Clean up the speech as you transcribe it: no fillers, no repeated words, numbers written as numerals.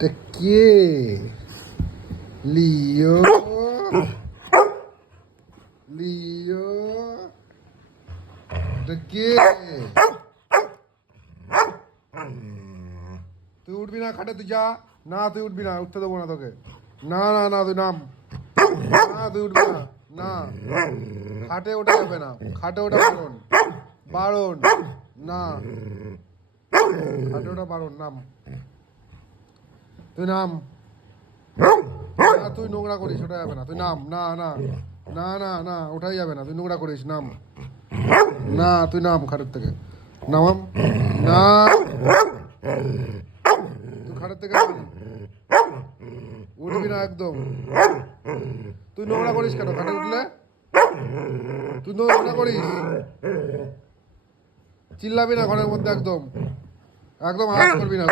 এটা কে? লিও, লিও, এটা কে? তুই উঠবি না খাটে, তুই যা। না তুই উঠবি না, উঠতে দেবো না তোকে। না না না, তুই নাম। না তুই উঠবি না। না, খাটে ওঠা যাবে না, খাটে ওঠা বারণ, বারণ। না, খাটে ওঠা বারণ, নাম। তুই নাম। না তুই নোংরা করিস, ওঠা যাবে না, তুই নাম। না না না না না, ওঠাই যাবে না, তুই নোংরা করিস, নাম। না তুই নাম খাটের থেকে, নামাম। না, তুই খাটের থেকে নাম। উঠবি না একদম। তুই নোংরা করিস কেন খাটে উঠলে? তুই নোংরা করিস, চিল্লাবি না ঘরের মধ্যে, একদম একদম আওয়াজ করবি না।